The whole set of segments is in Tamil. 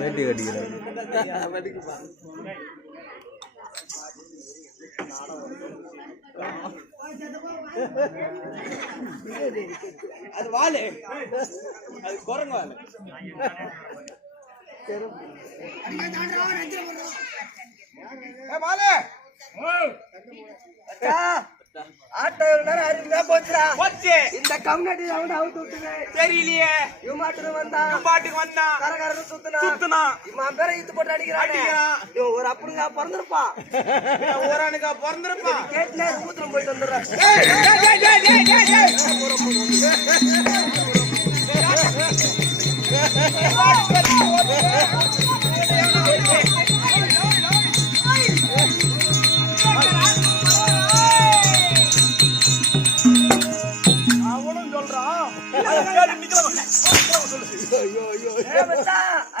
வேட்டி கட்டிக்கிறாங்க. அது வாழு, அது குரங்கு வாழு. ஆட்டோ போச்சுடா. இந்த கம்யூனிட்டி அவன் அவுத்து விட்டுங்க தெரியலையே. இவன் மாட்டுக்கு வந்தான், பாட்டுக்கு வந்தான், கரகரன்னு சுத்துனா இவன் பேரை இத்து போட்டு அடிக்கிறான். ஒரு அப்படிங்க பிறந்திருப்பா, ஓரானுக்கா பிறந்திருப்பா. கேட்டுல ஊத்துல போயிட்டு வந்துடுறான்.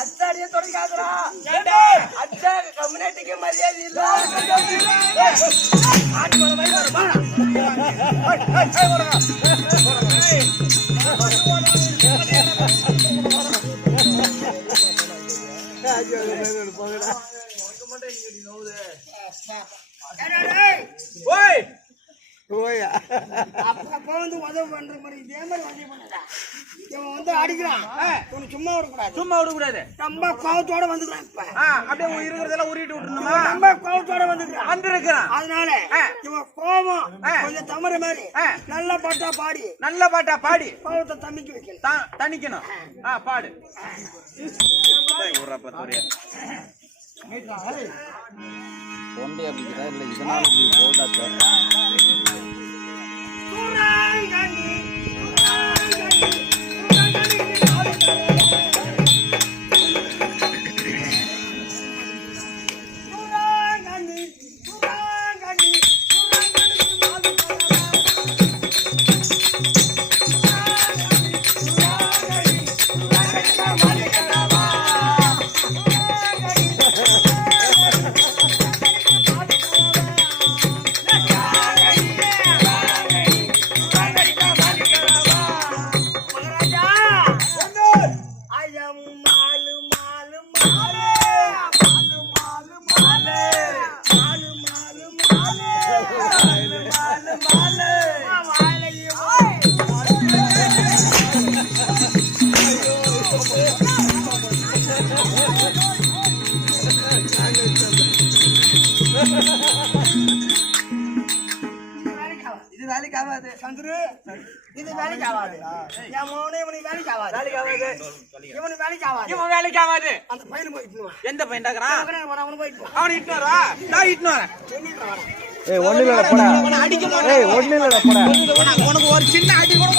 அச்சாடியே தொடங்காதுரா. அச்சா கம்யூனிட்டிக்கு மரியாதை இல்ல. அப்பா வந்து உதவி பண்ற மாதிரி இதே மாதிரி உதவி பண்ணா இவன் வந்து அடிக்கிறான். சும்மா விடக்கூடாது, சும்மா விடக்கூடாது. ரொம்ப கோவத்தோட வந்துக்கிறான். இப்ப அப்படியே இருக்கிறதெல்லாம் உருட்டு விட்டுருந்தோமா? ரொம்ப கோவத்தோட வந்துருக்கிறான். அதனால இவன் கோவம் கொஞ்சம் தமற மாதிரி நல்ல பாட்டா பாடி, நல்ல பாட்டா பாடி கோவத்தை தம்பிக்கு வைக்கணும், தணிக்கணும். பாடு. தொண்டை அப்படிங்கிறா இல்லை, இதனால போட்டாச்சா? இது வேலைக்கு ஆகாது சந்துரு, இது வேலைக்கு ஆகாது. என் மோனே இவனுக்கு வேலைக்கு ஆகாது, இவனுக்கு வேலைக்கு ஆகாது, இவன் வேலைக்கு ஆகாது. அந்த பையனு போயிட்டு எந்த பையன் டாக்குறான்? அவனு போயிட்டு அவன் இட்டுனாரா? நான் இட்டுனாரேன். ஒண்ணு இல்லடா போடா. ஒண்ணு இல்லடா போடா. உனக்கு ஒரு சின்ன அடி கூட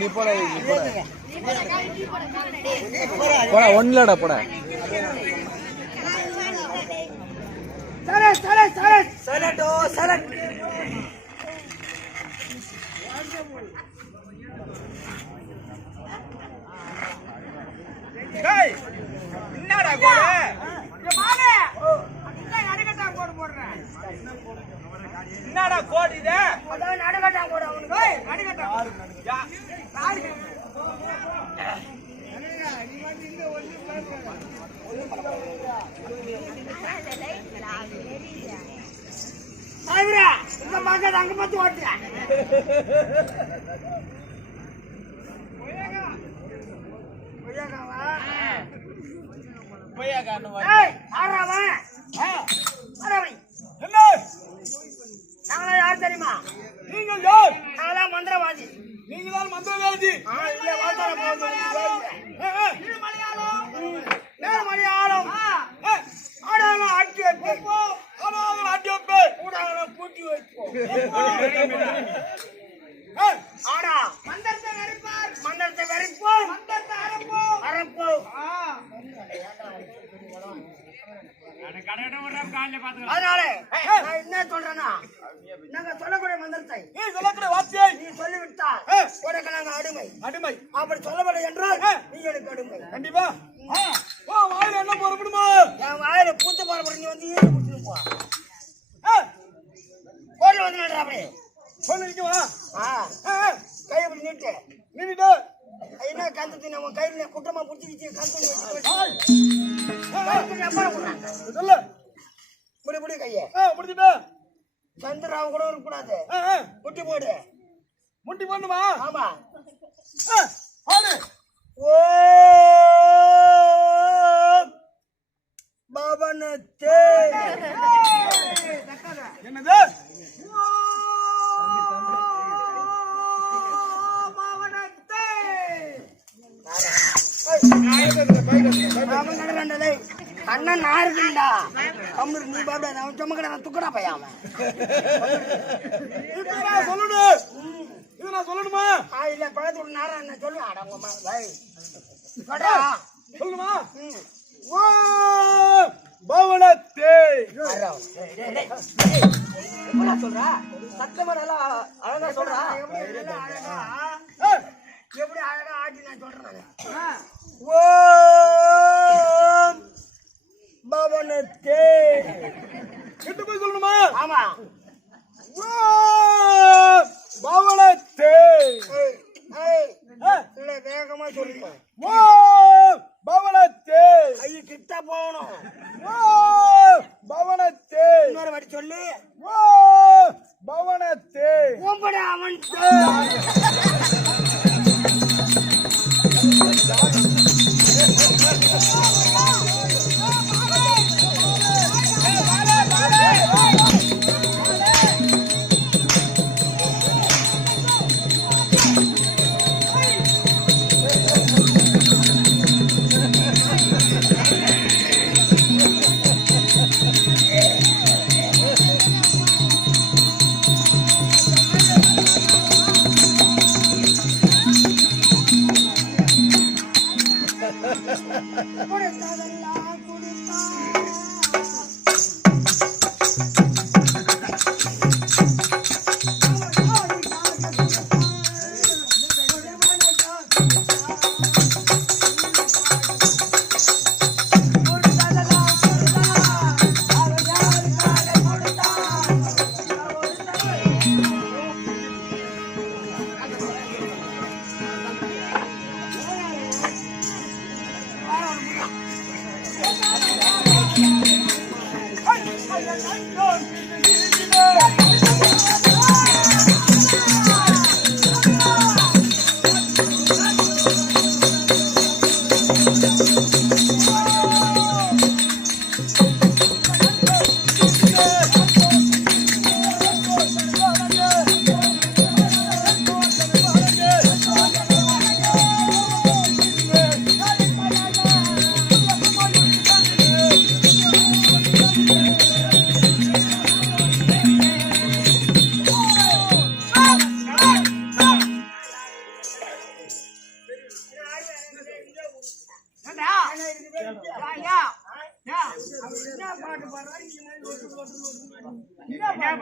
நீ போடா, போடா ஒண்ணு இல்லடா போடா. என்னடா என்னடா கோடு இது? சாய்வரா இந்த பக்கம் அங்க பார்த்து ஓட்டுறேன். நாங்களா யார் தெரியுமா? நீங்கள் யார்? நாங்களா மந்திரவாதி. நீங்கள் தான் மந்திரவாதி. இல்ல வார்த்தை மலையாளம் ஆடாலும் ஆட்டி வைப்போம், ஆனாலும் ஆட்டி வைப்பேன். ஊடாலும் பூட்டி வைப்போம். ஆடா மந்திரத்தை வெறிப்போம், அரப்போம். அதனால நான் என்ன சொல்றேன்னா, நாங்க சொல்லக்கூடிய மந்திரத்தை நீ சொல்லக்கூடிய வார்த்தையை நீ சொல்லிவிட்டால் உனக்கு நாங்க அடிமை. அடிமை. அப்படி சொல்லவில்லை என்றால் நீ எனக்கு அடிமை. கண்டிப்பா. வாயில என்ன பொறுப்படுமா? என் வாயில பூத்த போற நீ வந்து ஈடு பிடிச்சிட்டு போ. கோயில் வந்து நடுற அப்படியே சொல்லு நிக்கவா? கை அப்படி நீட்டு நீட்டு என்ன கந்து நம்ம கையில குட்டமா பிடிச்சி கந்து சொல்லு. முடி முடி கைய முடிச்சுட்டா சந்திராவ கூட இருக்கக்கூடாது. முட்டி போடு. முட்டி போடணுமா? ஆமா. பாடு. ஓ பவனத்தே. என்னது? அண்ணன் நாருக்குண்டா கம்முரு நீ பாபா அவன் சும்மா கடை துக்கடா பையன் சொல்லு. இது நான் சொல்லணுமா? இல்ல பழத்து நாரா என்ன சொல்லு அடங்கம்மா சொல்லுமா? பவனத்தே சொல்றா சத்தமா நல்லா அழகா சொல்றா. எப்படி அழகா ஆட்டி நான் சொல்றேன். ஓம் பவனத்தே. கிட்ட போய் சொல்லணுமா? ஆமா. பவனத்தே. இல்ல வேகமா சொல்லுங்க. பவனத்தே. ஐய கிட்ட போகணும். பவனத்தே. இன்னொரு வாட்டி சொல்லு. பவனத்தே. ஓம்பட அவன்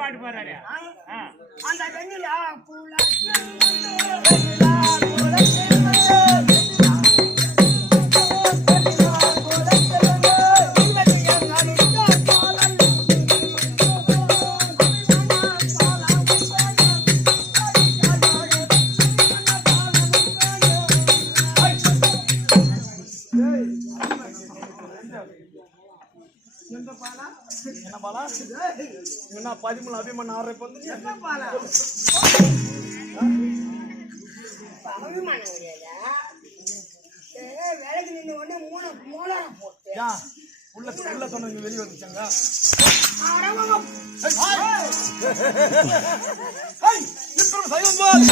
பாட்டு பாடுறாரு. அந்த வெண்ணிலா பூலா எந்த பாலா என்ன பாலா என்ன 13 அபிமன் 6 வந்து எந்த பாலா அபிமானம் கிடையாதா வேலைக்கு நின்று உடனே மூணா போட்டு யா உள்ள சொன்னது வெளிய வந்துச்சங்க ஹேய் இப்போ சைலண்ட் பால்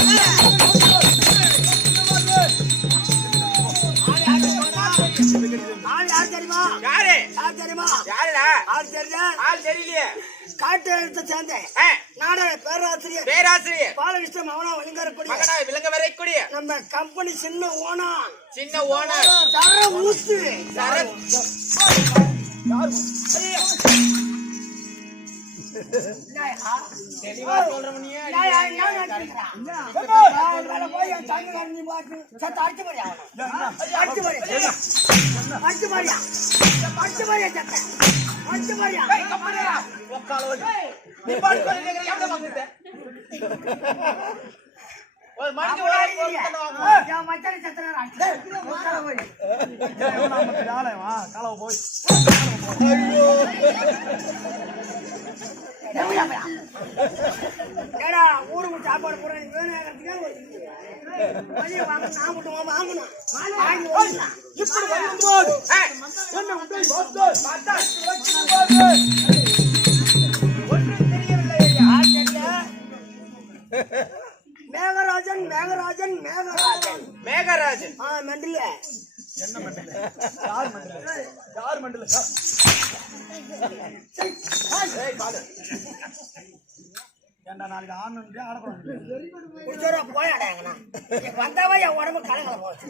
ஆள் யார் தெரியுமா யாரு யார் தெரியுமா யாருடா ஆள் தெரியா ஆள் தெரியலையே காட்டு எழுத்த சேர்ந்தேன் நாடக பேராசிரியர் பேராசிரியர் பாலகிருஷ்ண மகனா வழிகாரக்கூடிய மகனா விளங்க வரைக்கூடிய நம்ம கம்பெனி சின்ன ஓனா சின்ன ஓனர் தர ஊத்து சரத் தெளிவா சொல்றவனியே போய் என் தங்கக்காரன் நீ பாட்டு சத்த அடிச்சு போறியா அடிச்சு போறியா அடிச்சு போறியா அடிச்சு போறியா சத்த அடிச்சு போறியா நீ பாட்டு சொல்லிட்டு எவ்வளவு வந்துட்ட ஒரு மணிக்கு என் மச்சான சத்தனா அடிச்சு போய் காலவ போய் ஏடா ஊருக்கு சாப்பாடு போறேன் வேணும் வெளியே வாங்க நான் மட்டும் வாங்கணும் வாங்கி ஓடலாம் இப்படி வந்து என்ன உண்டை பார்த்தா ஒன்றும் தெரியவில்லை யார் தெரியல மேகராஜன் மேகராஜன் மேகராஜன் மேகராஜன் மெண்டல என்ன மண்டல யார் மண்டல ஏண்டா நாளைக்கு ஆனந்து ஆடக்கூடாது போயாடாங்கண்ணா வந்தாவா என் உடம்பு கலங்கல போச்சு